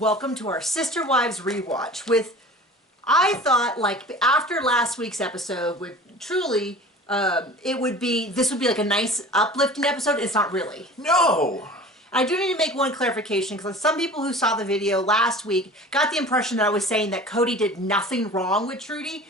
welcome to our Sister Wives Rewatch with, I thought, like, after last week's episode, would truly, this would be like a nice uplifting episode. It's not really. No! I do need to make one clarification, because some people who saw the video last week got the impression that I was saying that Cody did nothing wrong with Trudy.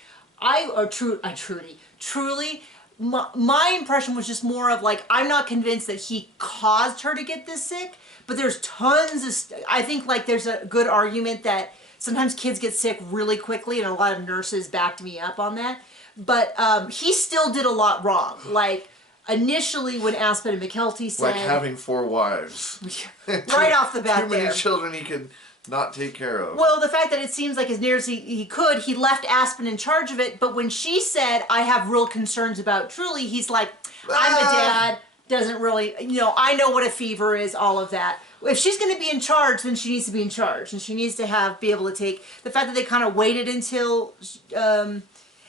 Truly, my impression was just more of like, I'm not convinced that he caused her to get this sick, but there's tons of, I think like there's a good argument that sometimes kids get sick really quickly, and a lot of nurses backed me up on that. But he still did a lot wrong. Like, initially when Aspen and McKelty said... Like having 4 wives. Right off the bat Too many children he could not take care of. Well, the fact that it seems like as near as he could, he left Aspen in charge of it. But when she said, I have real concerns about Truly, he's like, I'm a dad, doesn't really, I know what a fever is, all of that. If she's going to be in charge, then she needs to be in charge. And she needs to be able to take, the fact that they kind of waited until, and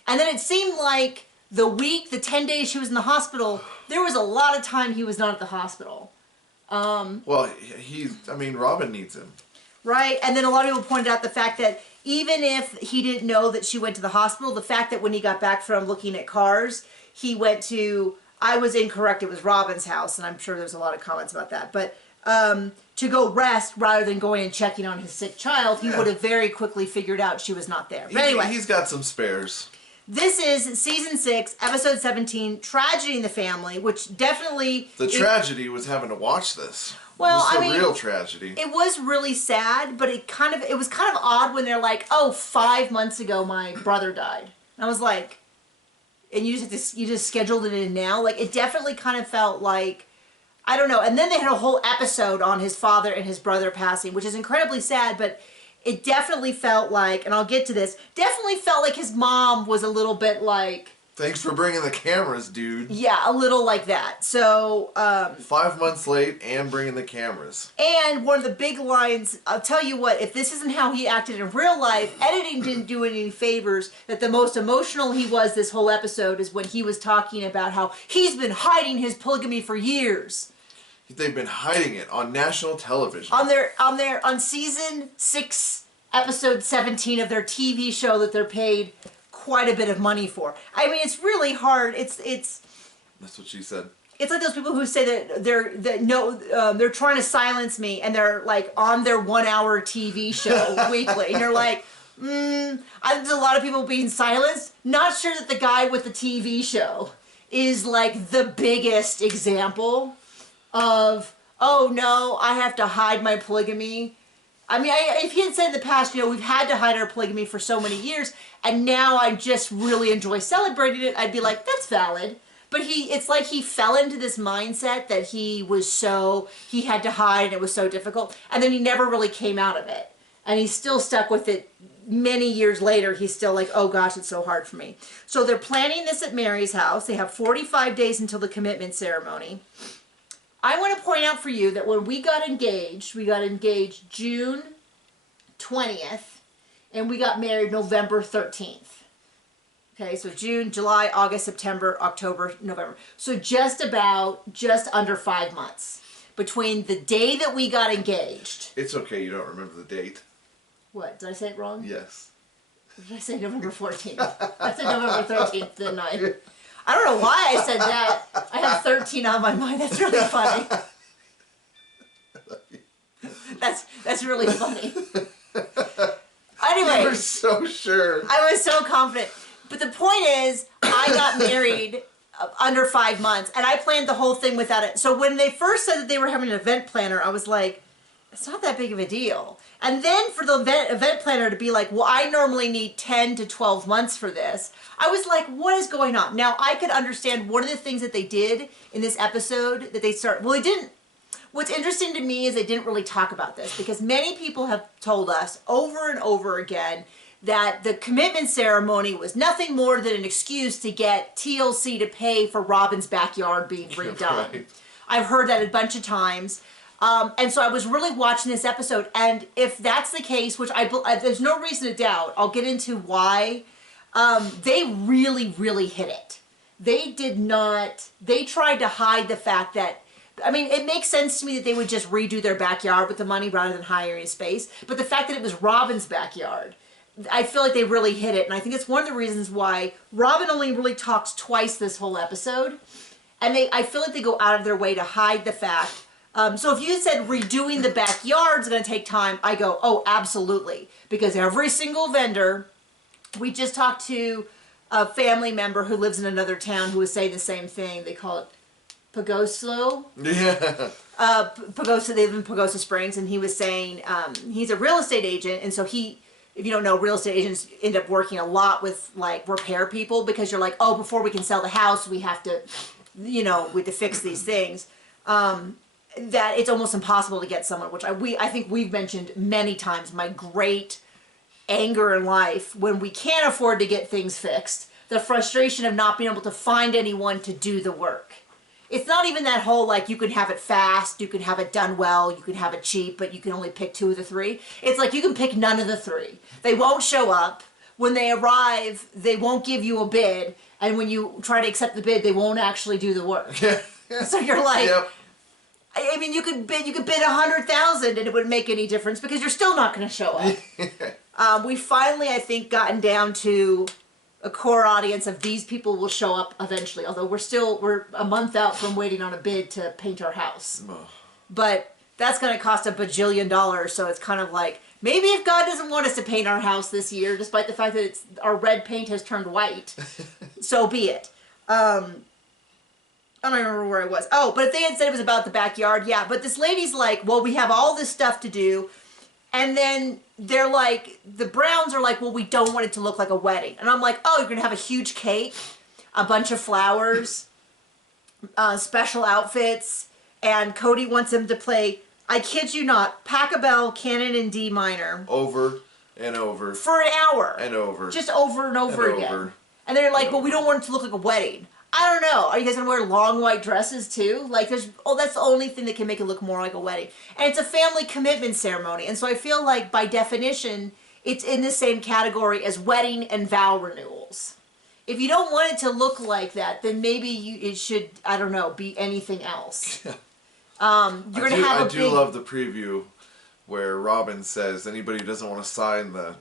then it seemed like the 10 days she was in the hospital, there was a lot of time he was not at the hospital. Well, Robin needs him. Right, and then a lot of people pointed out the fact that even if he didn't know that she went to the hospital, the fact that when he got back from looking at cars, he went to, I was incorrect, it was Robin's house, and I'm sure there's a lot of comments about that, but to go rest rather than going and checking on his sick child, he would have very quickly figured out she was not there. But anyway. He's got some spares. This is Season 6, Episode 17, Tragedy in the Family, which definitely... The tragedy was having to watch this. Well, this is the real tragedy. It was really sad, but it was kind of odd when they're like, oh, 5 months ago my brother died. And I was like, and you just scheduled it in now? Like, it definitely kind of felt like, I don't know. And then they had a whole episode on his father and his brother passing, which is incredibly sad, but it definitely felt like, and I'll get to this, definitely felt like his mom was a little bit like... Thanks for bringing the cameras, dude. Yeah, a little like that. So, 5 months late and bringing the cameras. And one of the big lines, I'll tell you what, if this isn't how he acted in real life, editing didn't do any favors, that the most emotional he was this whole episode is when he was talking about how he's been hiding his polygamy for years. They've been hiding it on national television. On Season 6, Episode 17 of their TV show that they're paid quite a bit of money for. I mean, it's really hard. It's. That's what she said. It's like those people who say that they're trying to silence me, and they're like on their 1-hour TV show weekly, and you're like, there's a lot of people being silenced. Not sure that the guy with the TV show is like the biggest example of, oh no, I have to hide my polygamy. I mean, if he had said in the past, we've had to hide our polygamy for so many years, and now I just really enjoy celebrating it, I'd be like, that's valid. But it's like he fell into this mindset that he had to hide, and it was so difficult, and then he never really came out of it. And he's still stuck with it many years later. He's still like, oh gosh, it's so hard for me. So they're planning this at Mary's house. They have 45 days until the commitment ceremony. I want to point out for you that when we got engaged June 20th, and we got married November 13th. Okay, so June, July, August, September, October, November. So just under 5 months between the day that we got engaged. It's okay, you don't remember the date. What, did I say it wrong? Yes. Did I say November 14th? I said November 13th, didn't I? I don't know why I said that. I have 13 on my mind. That's really funny. That's really funny. Anyway. You were so sure. I was so confident. But the point is, I got married under 5 months, and I planned the whole thing without it. So when they first said that they were having an event planner, I was like, it's not that big of a deal. And then for the event planner to be like, well, I normally need 10 to 12 months for this. I was like, what is going on? Now, I could understand one of the things that they did in this episode that they well, they didn't. What's interesting to me is they didn't really talk about this, because many people have told us over and over again that the commitment ceremony was nothing more than an excuse to get TLC to pay for Robin's backyard being redone. Right. I've heard that a bunch of times. And so I was really watching this episode, and if that's the case, which there's no reason to doubt, I'll get into why, they really, really hit it. They tried to hide the fact that I mean, it makes sense to me that they would just redo their backyard with the money rather than hiring space. But the fact that it was Robin's backyard, I feel like they really hit it. And I think it's one of the reasons why Robin only really talks twice this whole episode. And I feel like they go out of their way to hide the fact. So if you said redoing the backyard is going to take time, I go, oh, absolutely. Because every single vendor, we just talked to a family member who lives in another town who was saying the same thing. They call it Pagoslo. Yeah. Pagosa, they live in Pagosa Springs, and he was saying he's a real estate agent, and so he, if you don't know, real estate agents end up working a lot with like repair people because you're like, oh, before we can sell the house, we have to, we have to fix these things. That it's almost impossible to get someone, which I think we've mentioned many times, my great anger in life when we can't afford to get things fixed, the frustration of not being able to find anyone to do the work. It's not even that whole, like, you can have it fast, you can have it done well, you can have it cheap, but you can only pick 2 of the 3. It's like you can pick none of the 3. They won't show up. When they arrive, they won't give you a bid, and when you try to accept the bid, they won't actually do the work. So you're like, Yep. I mean, you could bid 100,000 and it wouldn't make any difference because you're still not going to show up. We finally, I think, gotten down to a core audience of these people will show up eventually. Although we're a month out from waiting on a bid to paint our house. But that's going to cost $1 bajillion. So it's kind of like, maybe if God doesn't want us to paint our house this year, despite the fact that our red paint has turned white, so be it. I don't remember where I was. Oh, but if they had said it was about the backyard, yeah. But this lady's like, well, we have all this stuff to do. And then they're like, the Browns are like, well, we don't want it to look like a wedding. And I'm like, oh, you're going to have a huge cake, a bunch of flowers, special outfits. And Cody wants him to play, I kid you not, Pachelbel, Canon in D minor. Over and over. For an hour. And over. Just over and over again. And they're like, well, we don't want it to look like a wedding. I don't know. Are you guys going to wear long white dresses too? Like that's the only thing that can make it look more like a wedding. And it's a family commitment ceremony. And so I feel like by definition, it's in the same category as wedding and vow renewals. If you don't want it to look like that, then maybe it should, I don't know, be anything else. You're going to have I do love the preview where Robin says anybody who doesn't want to sign the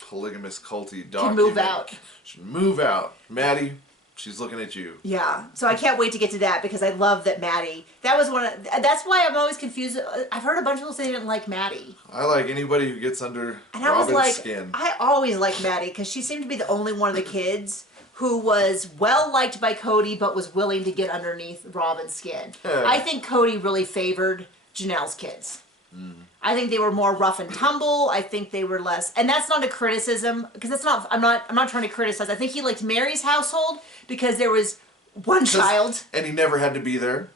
polygamous culty document can move out. Should move out. Maddie, she's looking at you. Yeah, so I can't wait to get to that because I love that Maddie. That's why I'm always confused. I've heard a bunch of people say they didn't like Maddie. I like anybody who gets under Robin's skin. I always liked Maddie because she seemed to be the only one of the kids who was well liked by Cody but was willing to get underneath Robin's skin. I think Cody really favored Janelle's kids. I think they were more rough and tumble. I think they were less, and that's not a criticism because that's not. I'm not trying to criticize. I think he liked Mary's household because there was one child, and he never had to be there.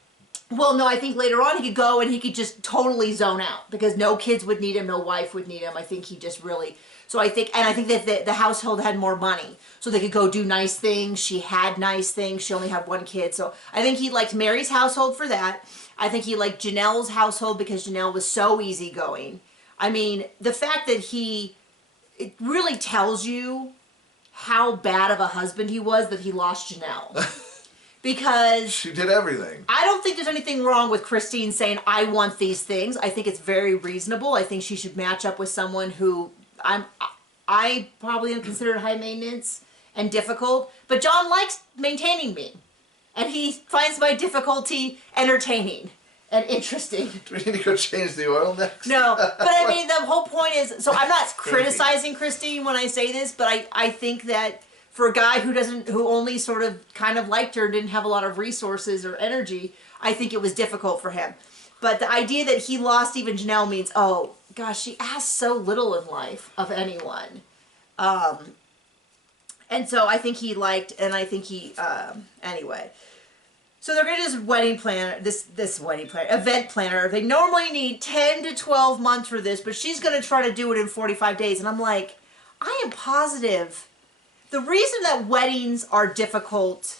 Well, no, I think later on he could go and he could just totally zone out because no kids would need him, no wife would need him. I think he just really. So I think that the household had more money, so they could go do nice things. She had nice things. She only had one kid, so I think he liked Mary's household for that. I think he liked Janelle's household because Janelle was so easygoing. I mean, the fact that it really tells you how bad of a husband he was that he lost Janelle. Because she did everything. I don't think there's anything wrong with Christine saying, I want these things. I think it's very reasonable. I think she should match up with someone who I probably am considered high maintenance and difficult. But John likes maintaining me. And he finds my difficulty entertaining and interesting. Do we need to go change the oil next? No, but I mean, the whole point is, so I'm not criticizing Christine when I say this, but I think that for a guy who only sort of kind of liked her, didn't have a lot of resources or energy, I think it was difficult for him. But the idea that he lost even Janelle means, oh, gosh, she asks so little in life of anyone. And so I think he liked, and I think he, anyway. So they're going to do this event planner. They normally need 10 to 12 months for this, but she's going to try to do it in 45 days. And I'm like, I am positive. The reason that weddings are difficult,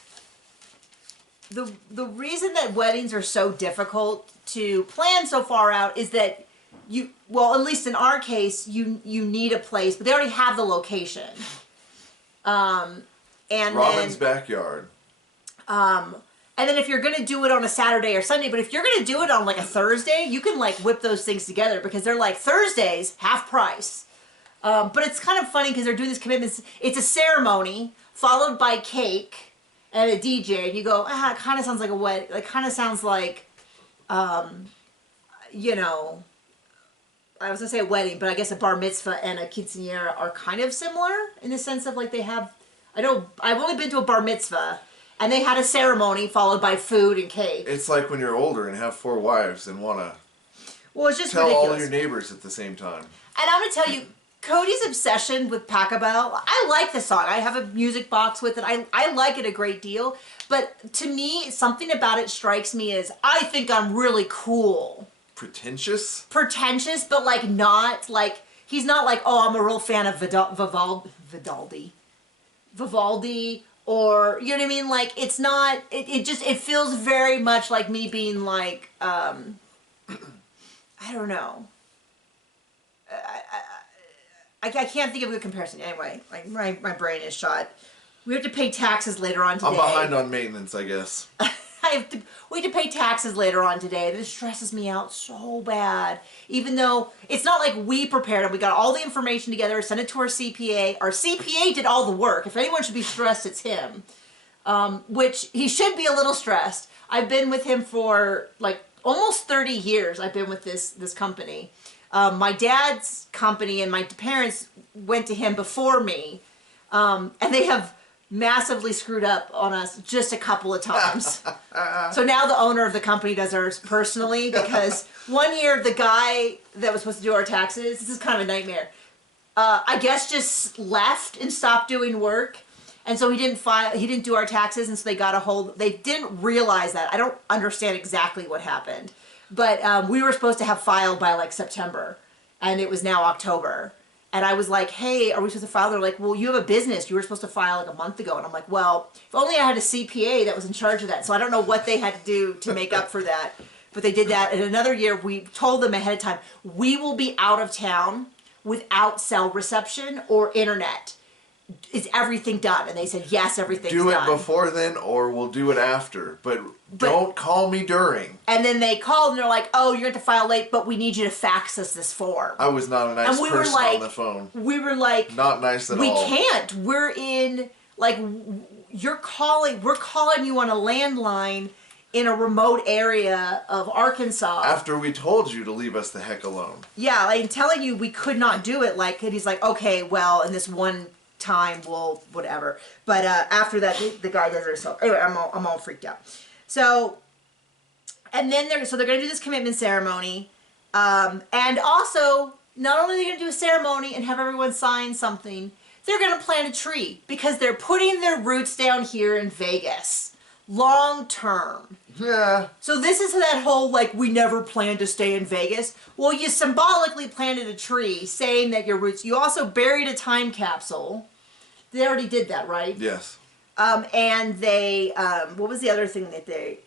the reason that weddings are so difficult to plan so far out is that at least in our case, you need a place, but they already have the location. And Robin's backyard. And then if you're going to do it on a Saturday or Sunday, but if you're going to do it on like a Thursday, you can like whip those things together because they're like Thursdays, half price. But it's kind of funny because they're doing this commitment. It's a ceremony followed by cake and a DJ. And you go, it kind of sounds like a wedding. It kind of sounds like, you know, I was going to say a wedding, but I guess a bar mitzvah and a quinceañera are kind of similar in the sense of like they have, I know, I've only been to a bar mitzvah. And they had a ceremony followed by food and cake. It's like when you're older and have 4 wives and want to it's just tell ridiculous. all your neighbors at the same time. And I'm going to tell you, Cody's obsession with Pachelbel, I like the song. I have a music box with it. I like it a great deal. But to me, something about it strikes me as, I think I'm really cool. Pretentious? Pretentious, but like not, like, he's not like, oh, I'm a real fan of Vivaldi. Or, you know what I mean? Like, it's not, it feels very much like me being like, I don't know. I can't think of a good comparison. Anyway, like, my brain is shot. We have to pay taxes later on today. I'm behind on maintenance, I guess. We have to pay taxes later on today. This stresses me out so bad. Even though it's not like we prepared it. We got all the information together, sent it to our CPA. Our CPA did all the work. If anyone should be stressed, it's him. Which he should be a little stressed. I've been with him for like almost 30 years. I've been with this company. My dad's company and my parents went to him before me. And they have massively screwed up on us just a couple of times. So now the owner of the company does ours personally because one year the guy that was supposed to do our taxes, this is kind of a nightmare, I guess just left and stopped doing work. And so he didn't do our taxes, and so they didn't realize that. I don't understand exactly what happened. But we were supposed to have filed by like September, and it was now October. And I was like, hey, are we supposed to file? They're like, well, you have a business. You were supposed to file like a month ago. And I'm like, well, if only I had a CPA that was in charge of that. So I don't know what they had to do to make up for that. But they did that. And another year, we told them ahead of time, we will be out of town without cell reception or internet. Is everything done? And they said, yes, everything's done. Do it before then, or we'll do it after. But don't call me during. And then they called, and they're like, oh, you're going to file late, but we need you to fax us this form. I was not a nice person on the phone. We were like... Not nice at all. We can't. We're in, like, we're calling you on a landline in a remote area of Arkansas. After we told you to leave us the heck alone. Yeah, like, telling you we could not do it, like, and he's like, okay, well, in this one time, we'll, whatever. But after that, the guy does it himself. Anyway, I'm all freaked out. So, and then they're going to do this commitment ceremony. And also, not only are they going to do a ceremony and have everyone sign something, they're going to plant a tree because they're putting their roots down here in Vegas. Long term. Yeah. So this is that whole, like, we never planned to stay in Vegas. Well, you symbolically planted a tree saying that your roots, you also buried a time capsule. They already did that, right? Yes. And they, what was the other thing that they're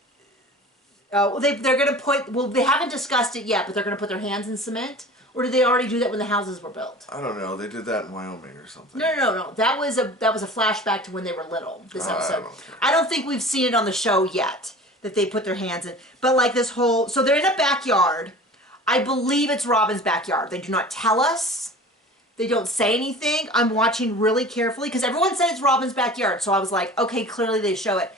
going to put, well, they haven't discussed it yet, but they're going to put their hands in cement? Or did they already do that when the houses were built? I don't know. They did that in Wyoming or something. No. That was a flashback to when they were little, this episode. I don't think we've seen it on the show yet, that they put their hands in. But like this whole, so they're in a backyard. I believe it's Robin's backyard. They do not tell us. They don't say anything. I'm watching really carefully because everyone said it's Robin's backyard. So I was like, okay, clearly they show it.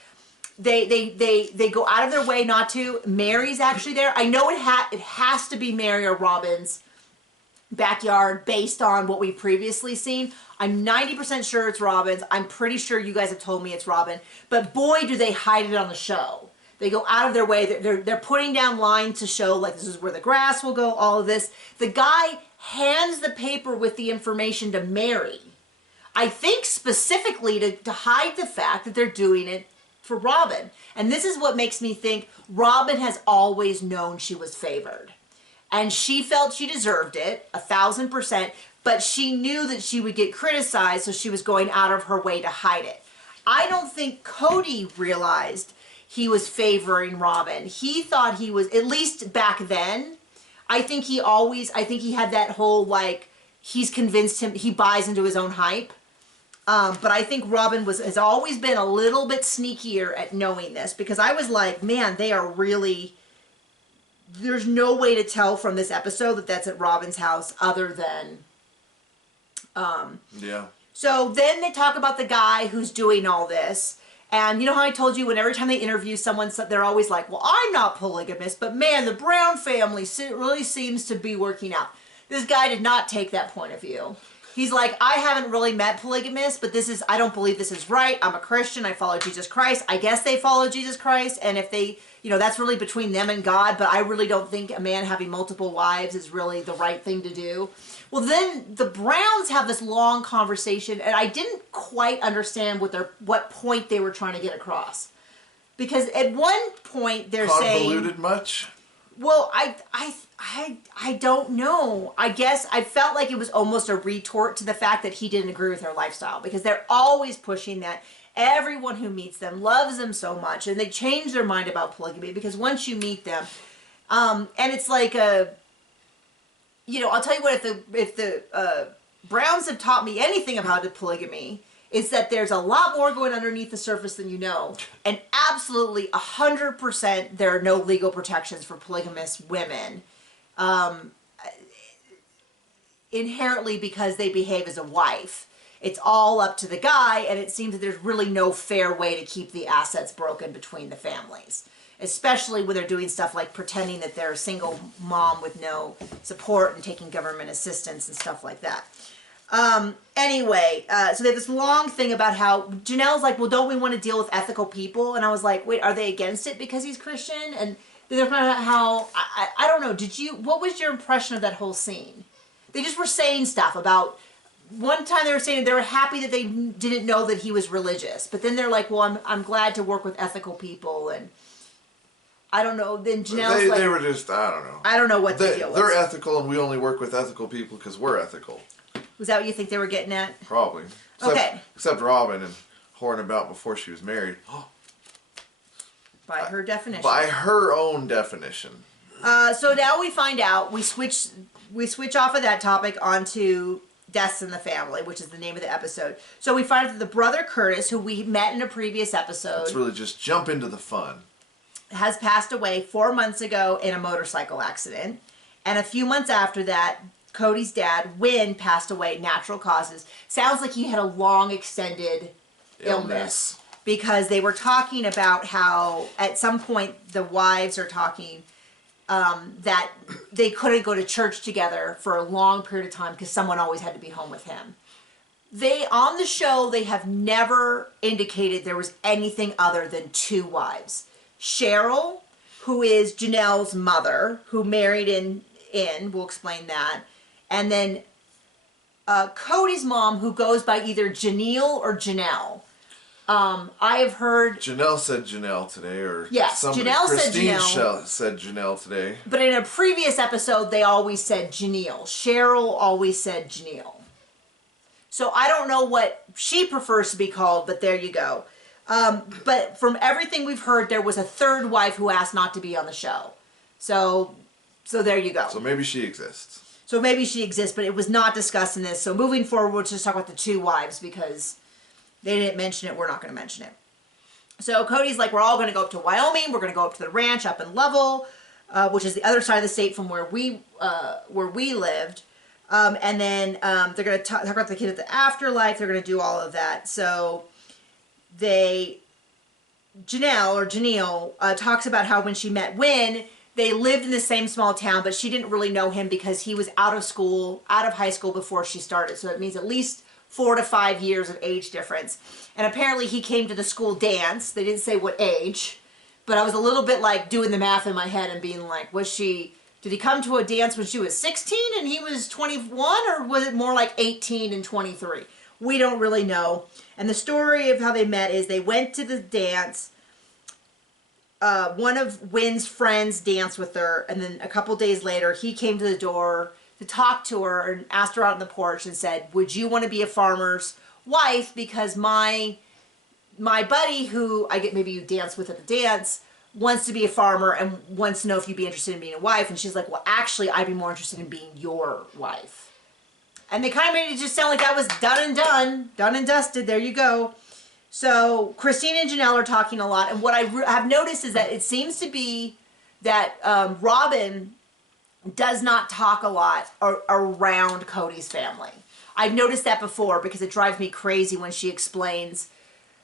They go out of their way not to. Mary's actually there. I know it has to be Mary or Robin's backyard based on what we've previously seen. I'm 90% sure it's Robin's. I'm pretty sure you guys have told me it's Robin. But boy, do they hide it on the show. They go out of their way. They're putting down lines to show, like, this is where the grass will go, all of this. The guy hands the paper with the information to Mary. I think specifically to hide the fact that they're doing it for Robin. And this is what makes me think Robin has always known she was favored. And she felt she deserved it, 1,000%, but she knew that she would get criticized, so she was going out of her way to hide it. I don't think Cody realized he was favoring Robin. He thought he was, at least back then, I think he had that whole, like, he's convinced him, he buys into his own hype. But I think Robin has always been a little bit sneakier at knowing this, because I was like, man, they are really, there's no way to tell from this episode that that's at Robin's house other than, Yeah. So then they talk about the guy who's doing all this. And you know how I told you when every time they interview someone, they're always like, well, I'm not polygamous, but man, the Brown family really seems to be working out. This guy did not take that point of view. He's like, I haven't really met polygamists, but I don't believe this is right. I'm a Christian. I follow Jesus Christ. I guess they follow Jesus Christ. And if they, that's really between them and God, but I really don't think a man having multiple wives is really the right thing to do. Well, then the Browns have this long conversation, and I didn't quite understand what point they were trying to get across. Because at one point they're saying... Convoluted much? Well, I don't know. I guess I felt like it was almost a retort to the fact that he didn't agree with their lifestyle, because they're always pushing that everyone who meets them loves them so much, and they change their mind about polygamy because once you meet them, and it's like I'll tell you what, if the Browns have taught me anything about the polygamy, it's that there's a lot more going underneath the surface than you know. And absolutely 100% there are no legal protections for polygamous women. Inherently because they behave as a wife. It's all up to the guy, and it seems that there's really no fair way to keep the assets broken between the families. Especially when they're doing stuff like pretending that they're a single mom with no support and taking government assistance and stuff like that. Anyway, so they have this long thing about how Janelle's like, well, don't we want to deal with ethical people? And I was like, wait, are they against it because he's Christian? And they're talking about how, I don't know, what was your impression of that whole scene? They just were saying stuff about, one time they were saying they were happy that they didn't know that he was religious. But then they're like, well, I'm glad to work with ethical people, and I don't know. Then Janelle's they were just, I don't know. I don't know what the deal was. They're ethical, and we only work with ethical people because we're ethical. Was that what you think they were getting at? Probably. Except Robin and whoring about before she was married. By her definition. By her own definition. So now we find out, we switch off of that topic onto Deaths in the Family, which is the name of the episode. So we find out that the brother Curtis, who we met in a previous episode. Let's really just jump into the fun. Has passed away 4 months ago in a motorcycle accident. And a few months after that, Cody's dad, Wynn, passed away, natural causes. Sounds like he had a long extended illness. Because they were talking about how at some point the wives are talking that they couldn't go to church together for a long period of time because someone always had to be home with him. On the show, they have never indicated there was anything other than two wives. Cheryl, who is Janelle's mother, who married in, we'll explain that. And then Cody's mom, who goes by either Janelle or Janelle. I have heard... Janelle said Janelle today, or yes, Janelle Christine said Janelle today. But in a previous episode, they always said Janelle. Cheryl always said Janelle. So I don't know what she prefers to be called, but there you go. But from everything we've heard, there was a third wife who asked not to be on the show. So there you go. So maybe she exists. So maybe she exists, but it was not discussed in this. So moving forward, we'll just talk about the two wives because they didn't mention it. We're not going to mention it. So Cody's like, we're all going to go up to Wyoming. We're going to go up to the ranch up in Lovell, which is the other side of the state from where we lived. And then they're going to talk about the kid at the afterlife. They're going to do all of that. So Janelle talks about how when she met Wynn, they lived in the same small town, but she didn't really know him because he was out of high school before she started. So that means at least 4 to 5 years of age difference. And apparently he came to the school dance. They didn't say what age, but I was a little bit like doing the math in my head and being like, did he come to a dance when she was 16 and he was 21, or was it more like 18 and 23? We don't really know. And the story of how they met is they went to the dance. One of Wynn's friends danced with her, and then a couple days later, he came to the door to talk to her and asked her out on the porch and said, would you want to be a farmer's wife? Because my buddy, who maybe you dance with at the dance, wants to be a farmer and wants to know if you'd be interested in being a wife. And she's like, well, actually, I'd be more interested in being your wife. And they kind of made it just sound like that was done and dusted. There you go. So Christine and Janelle are talking a lot. And what I have noticed is that it seems to be that Robin does not talk a lot around Cody's family. I've noticed that before because it drives me crazy when she explains,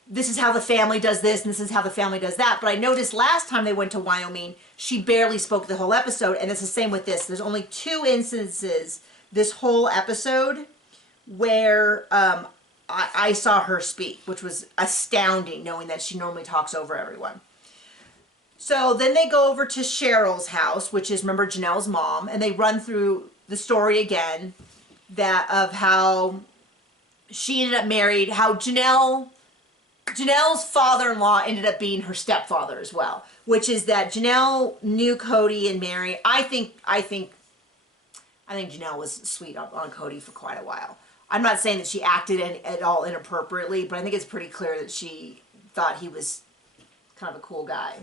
this is how the family does this and this is how the family does that. But I noticed last time they went to Wyoming, she barely spoke the whole episode. And it's the same with this. There's only 2 instances this whole episode where I saw her speak, which was astounding, knowing that she normally talks over everyone. So then they go over to Cheryl's house, which is, remember, Janelle's mom, and they run through the story again of how she ended up married, how Janelle's father-in-law ended up being her stepfather as well, which is that Janelle knew Cody and Mary. I think Janelle was sweet on Cody for quite a while. I'm not saying that she acted at all inappropriately, but I think it's pretty clear that she thought he was kind of a cool guy.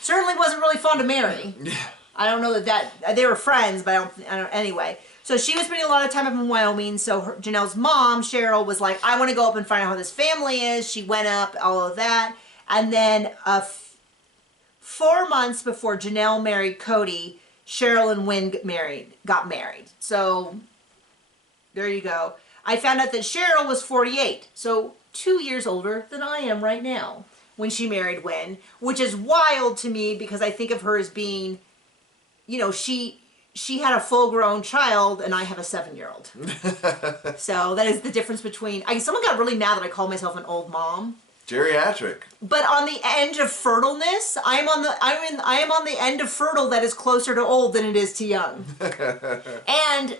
Certainly wasn't really fun to marry. Yeah. I don't know that they were friends, but I don't. Anyway, so she was spending a lot of time up in Wyoming. So Janelle's mom, Cheryl, was like, "I want to go up and find out how this family is." She went up, all of that, and then 4 months before Janelle married Cody, Cheryl and Wynn got married. So there you go. I found out that Cheryl was 48, so 2 years older than I am right now when she married Wynn, which is wild to me because I think of her as being, she had a full-grown child and I have a 7-year-old. So that is the difference between. Someone got really mad that I called myself an old mom. Geriatric. But on the end of fertileness, I am on the end of fertile that is closer to old than it is to young. And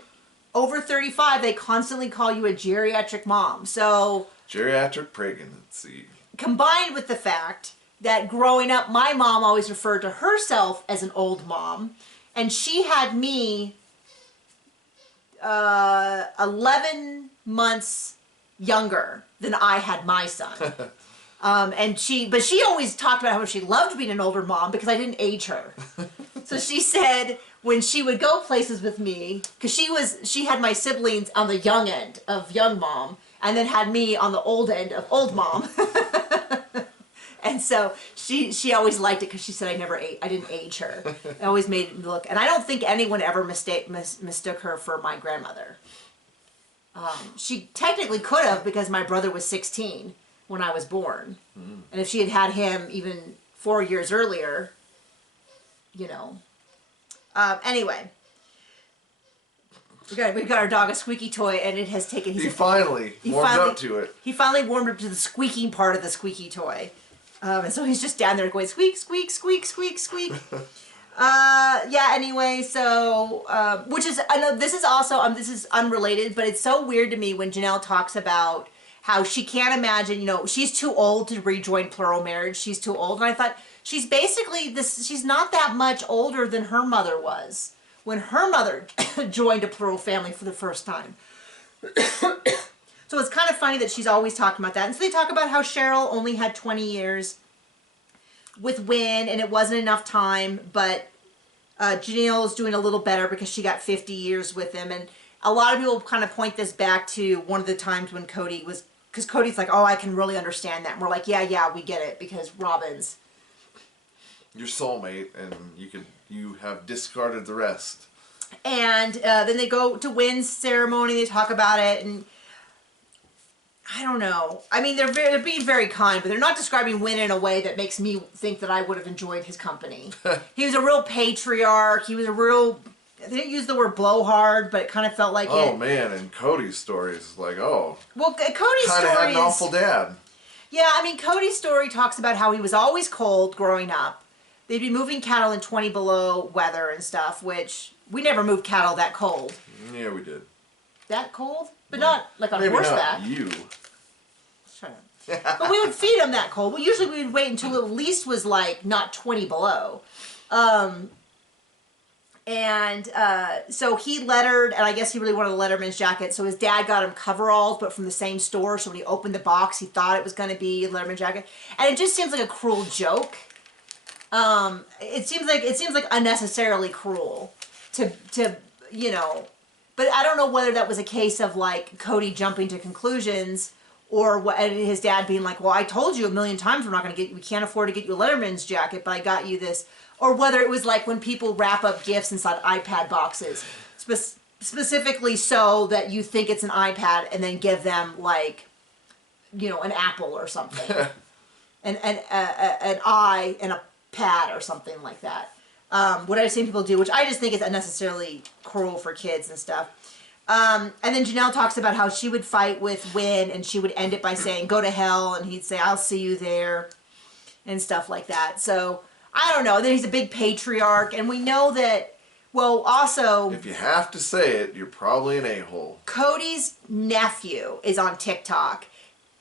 over 35, they constantly call you a geriatric mom. So geriatric pregnancy. Combined with the fact that growing up, my mom always referred to herself as an old mom, and she had me 11 months younger than I had my son. But she always talked about how she loved being an older mom because I didn't age her. So she said when she would go places with me, because she had my siblings on the young end of young mom, and then had me on the old end of old mom. And so she always liked it because she said I didn't age her. I always made it look, and I don't think anyone ever mistook her for my grandmother. She technically could have because my brother was 16 when I was born. Mm. And if she had had him even 4 years earlier, anyway. We've got our dog a squeaky toy, and it has taken. He finally warmed up to it. He finally warmed up to the squeaking part of the squeaky toy, and so he's just down there going squeak, squeak, squeak, squeak, squeak. Yeah. Anyway, so which is I know this is also this is unrelated, but it's so weird to me when Janelle talks about how she can't imagine. She's too old to rejoin plural marriage. She's too old, and I thought she's basically this. She's not that much older than her mother was when her mother joined a plural family for the first time. So it's kind of funny that she's always talking about that. And so they talk about how Cheryl only had 20 years with Wynn, and it wasn't enough time, but Janelle is doing a little better because she got 50 years with him. And a lot of people kind of point this back to one of the times when Cody was, because Cody's like, oh, I can really understand that. And we're like, yeah, we get it, because Robin's your soulmate, and you have discarded the rest. And then they go to Wynn's ceremony. They talk about it, and I don't know. I mean, they're being very kind, but they're not describing Wynn in a way that makes me think that I would have enjoyed his company. He was a real patriarch. He was a real. They didn't use the word blowhard, but it kind of felt like it. Oh man, and Cody's story is like, oh. Well, Cody's story had an awful dad. Yeah, I mean, Cody's story talks about how he was always cold growing up. They'd be moving cattle in 20 below weather and stuff, which we never moved cattle that cold. Yeah, we did. That cold? But not like on maybe horseback. Not you. Shut up. But we would feed them that cold. Well, usually we would wait until it at least was like not 20 below. So he lettered, and I guess he really wanted a letterman's jacket, so his dad got him coveralls, but from the same store, so when he opened the box, he thought it was going to be a letterman's jacket. And it just seems like a cruel joke. It seems like unnecessarily cruel to But I don't know whether that was a case of like Cody jumping to conclusions, or what, and his dad being like, well, I told you a million times we can't afford to get you a Letterman's jacket, but I got you this. Or whether it was like when people wrap up gifts inside iPad boxes, specifically so that you think it's an iPad and then give them like, you know, an apple or something. an eye and a pad or something like that. What I've seen people do, which I just think is unnecessarily cruel for kids and stuff. And then Janelle talks about how she would fight with Win, and she would end it by saying, go to hell, and he'd say, I'll see you there, and stuff like that. So, I don't know. Then he's a big patriarch, and we know that, well, also... If you have to say it, you're probably an a-hole. Cody's nephew is on TikTok,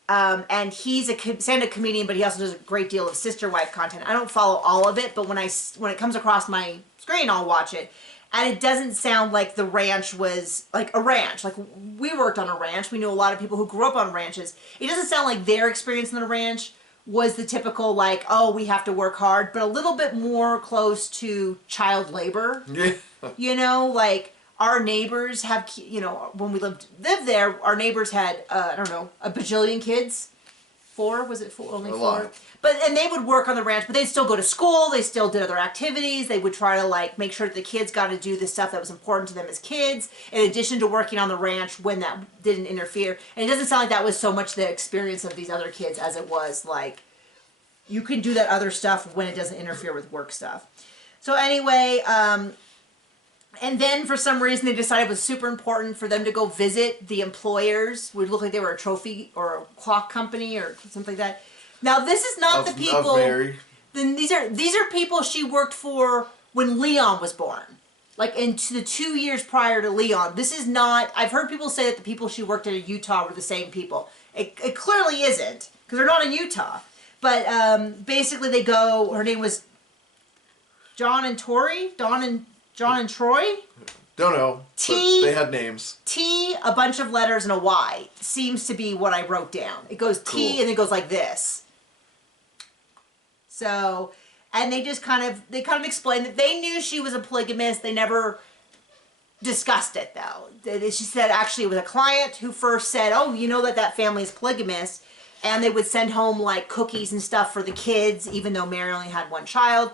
and he's a stand-up comedian, but he also does a great deal of sister wife content. I don't follow all of it, but when it comes across my screen, I'll watch it. And it doesn't sound like the ranch was like a ranch. Like, we worked on a ranch. We knew a lot of people who grew up on ranches. It doesn't sound like their experience in the ranch was the typical, like, oh, we have to work hard, but a little bit more close to child labor. Yeah. You know, like, our neighbors have, you know, when we lived there, our neighbors had, I don't know, a bajillion kids. 4? Was it 4? Only 4? Lot. And they would work on the ranch, but they'd still go to school. They still did other activities. They would try to, like, make sure that the kids got to do the stuff that was important to them as kids, in addition to working on the ranch when that didn't interfere. And it doesn't sound like that was so much the experience of these other kids as it was, like, you can do that other stuff when it doesn't interfere with work stuff. So anyway, and then for some reason they decided it was super important for them to go visit the employers. It would look like they were a trophy or a clock company or something like that. Now this is not the people. Of Mary. Then these are people she worked for when Leon was born. Like into the 2 years prior to Leon. This is not. I've heard people say that the people she worked at in Utah were the same people. It clearly isn't, because they're not in Utah. But basically they go. Her name was John and Tori. John and Troy? Don't know. T. They had names. T, a bunch of letters, and a Y seems to be what I wrote down. It goes T Cool. and it goes like this. So, and they kind of explained that they knew she was a polygamist. They never discussed it though. She said actually it was a client who first said, oh, you know that family is polygamist. And they would send home like cookies and stuff for the kids, even though Mary only had one child.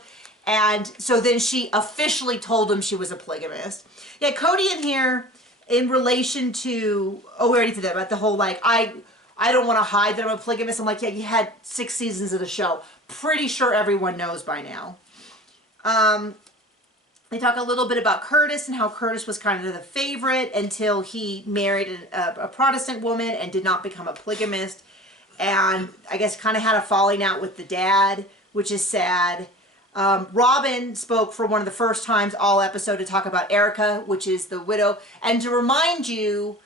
And so then she officially told him she was a polygamist. Yeah, Cody in here, in relation to, we already did that, about the whole like, I don't want to hide that I'm a polygamist. I'm like, yeah, you had 6 seasons of the show. Pretty sure everyone knows by now. They talk a little bit about Curtis and how Curtis was kind of the favorite until he married a Protestant woman and did not become a polygamist. And I guess kind of had a falling out with the dad, which is sad. Robin spoke for one of the first times all episode to talk about Erica, which is the widow. And to remind you,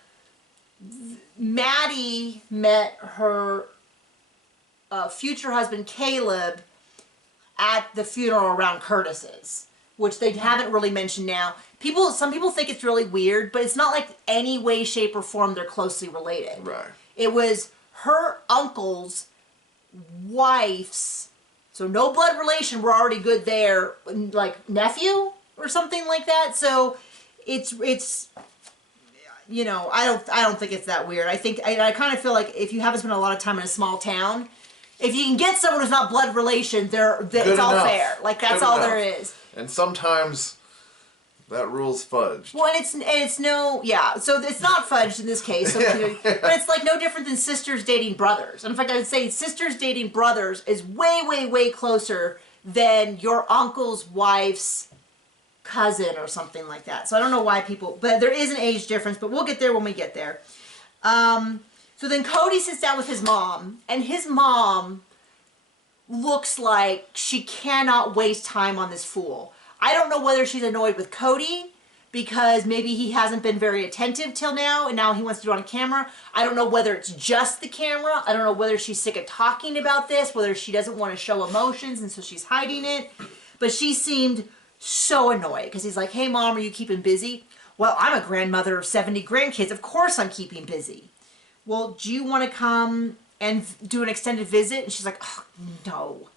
Maddie met her future husband Caleb at the funeral around Curtis's, which they haven't really mentioned now. Some people think it's really weird, but it's not like any way, shape, or form they're closely related. Right. It was her uncle's wife's, so no blood relation, we're already good there, like nephew or something like that. So it's you know, I don't think it's that weird. I kind of feel like if you haven't spent a lot of time in a small town, if you can get someone who's not blood relation, it's all fair. Like that's all there is. And sometimes that rule's fudged. Well, and it's no, yeah. So it's not fudged in this case. So, but it's like no different than sisters dating brothers. And in fact, I would say sisters dating brothers is way, way, way closer than your uncle's wife's cousin or something like that. So I don't know why people, but there is an age difference. But we'll get there when we get there. So then Cody sits down with his mom, and his mom looks like she cannot waste time on this fool. I don't know whether she's annoyed with Cody because maybe he hasn't been very attentive till now and now he wants to do it on camera. I don't know whether it's just the camera. I don't know whether she's sick of talking about this, whether she doesn't want to show emotions and so she's hiding it. But she seemed so annoyed because he's like, hey mom, are you keeping busy? Well, I'm a grandmother of 70 grandkids. Of course I'm keeping busy. Well, do you want to come and do an extended visit? And she's like, oh, no.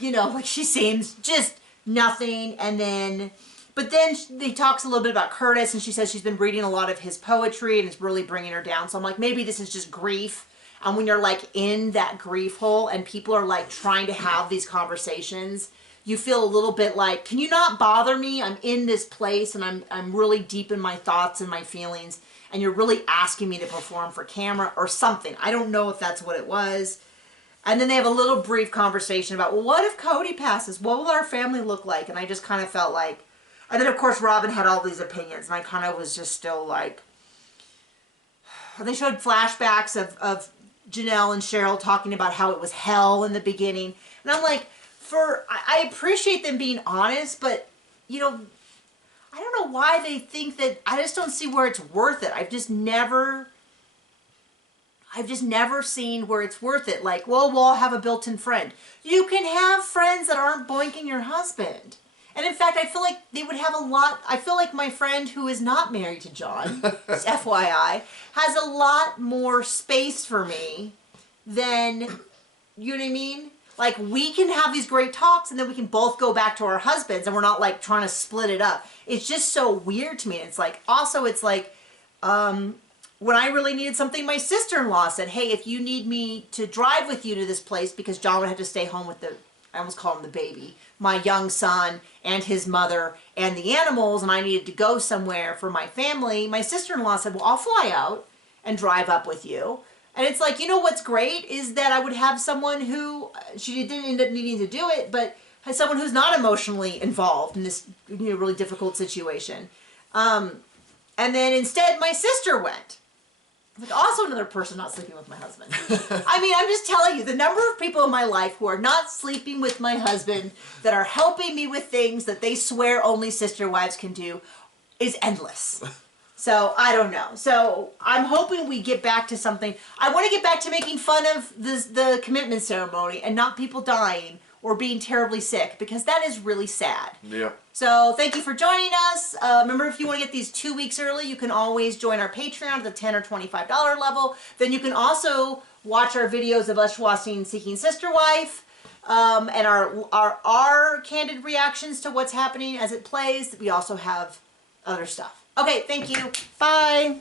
You know, like she seems just nothing. And then But then he talks a little bit about Curtis, and she says she's been reading a lot of his poetry, and it's really bringing her down. So I'm like, maybe this is just grief. And when you're like in that grief hole and people are like trying to have these conversations, you feel a little bit like, can you not bother me? I'm in this place and I'm really deep in my thoughts and my feelings, and you're really asking me to perform for camera or something. I don't know if that's what it was. And then they have a little brief conversation about, well, what if Cody passes? What will our family look like? And I just kind of felt like, and then of course Robin had all these opinions, and I kind of was just still like, they showed flashbacks of Janelle and Cheryl talking about how it was hell in the beginning. And I'm like, I appreciate them being honest, but, you know, I don't know why they think that, I just don't see where it's worth it. I've just never seen where it's worth it. Like, well, we'll all have a built-in friend. You can have friends that aren't boinking your husband. And in fact, I feel like they would have a lot, I feel like my friend who is not married to John, FYI, has a lot more space for me than, you know what I mean? Like, we can have these great talks and then we can both go back to our husbands and we're not like trying to split it up. It's just so weird to me. It's like, also it's like, when I really needed something, my sister-in-law said, hey, if you need me to drive with you to this place, because John would have to stay home with I almost call him the baby, my young son and his mother and the animals, and I needed to go somewhere for my family, my sister-in-law said, well, I'll fly out and drive up with you. And it's like, you know what's great is that I would have someone who, she didn't end up needing to do it, but has someone who's not emotionally involved in this, you know, really difficult situation. And then instead my sister went. Like, also another person not sleeping with my husband. I mean, I'm just telling you, the number of people in my life who are not sleeping with my husband, that are helping me with things that they swear only sister wives can do, is endless. So, I don't know. So, I'm hoping we get back to something. I want to get back to making fun of the commitment ceremony and not people dying or being terribly sick, because that is really sad. Yeah. So thank you for joining us. Remember, if you want to get these 2 weeks early, you can always join our Patreon at the $10 or $25 level. Then you can also watch our videos of us watching Seeking Sister Wife, and our candid reactions to what's happening as it plays. We also have other stuff. Okay, thank you. Bye.